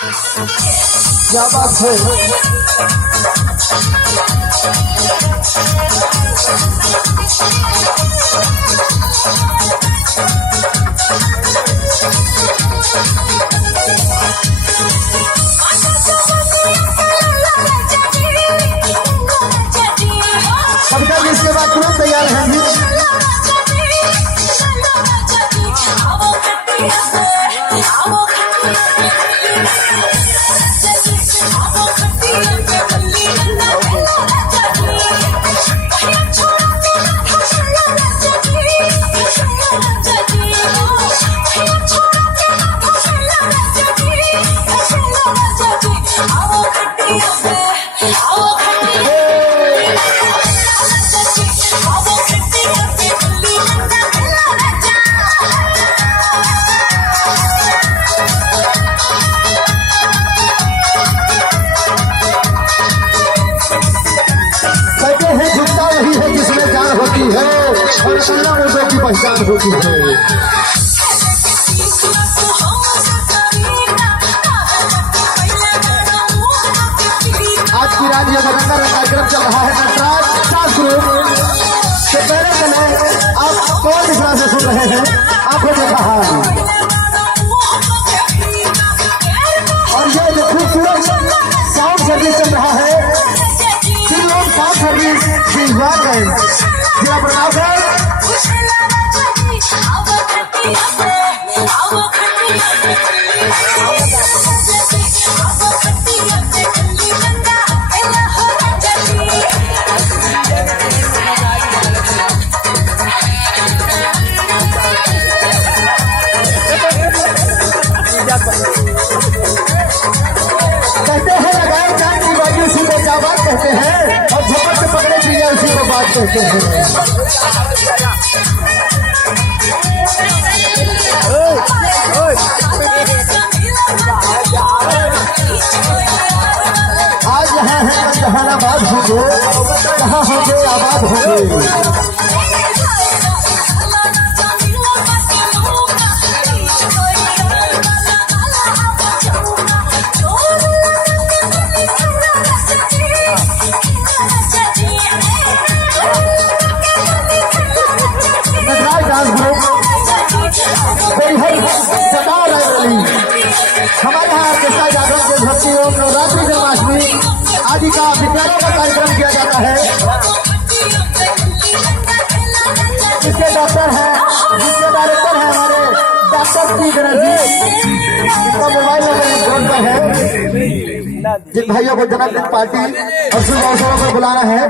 क्या बात है। कविता जी इसके बाद तुरंत तैयार हैं जी। होती है और अल्लाह मुर्दों की पहचान होती है। आज की राज्य लगातार कार्यक्रम चल रहा है नटराज डांस ग्रुप के पहले समय आप कौन इस तरह से सुन रहे हैं, आपको देखा है और ये जो खूबसूरत साउंड सर्विस चल रहा है, तीन लोग साउंड सर्विस भिजवा गए जिला प्रतापगढ़। कहते हैं लगाए जान की बाजी उसी को क्या बात कहते हैं और झपट से पकड़े चीजें उसी को बात कहते हैं। आज यहाँ है जहानाबाद होंगे, कहाँ होंगे आबाद होंगे। हमारे यहाँ ऑर्केस्ट्रा जागरण के भक्तियों नवरात्रि जन्माष्टमी आदि का विद्यालयों का कार्यक्रम किया जाता है। इसके डॉक्टर हैं, जिसके डायरेक्टर हैं हमारे डॉक्टर पी बनर्जी, जिसका मोबाइल नंबर इस बोर्ड पर है। जिन भाइयों को जन्मदिन पार्टी और शुभ अवसरों पर बुलाना है।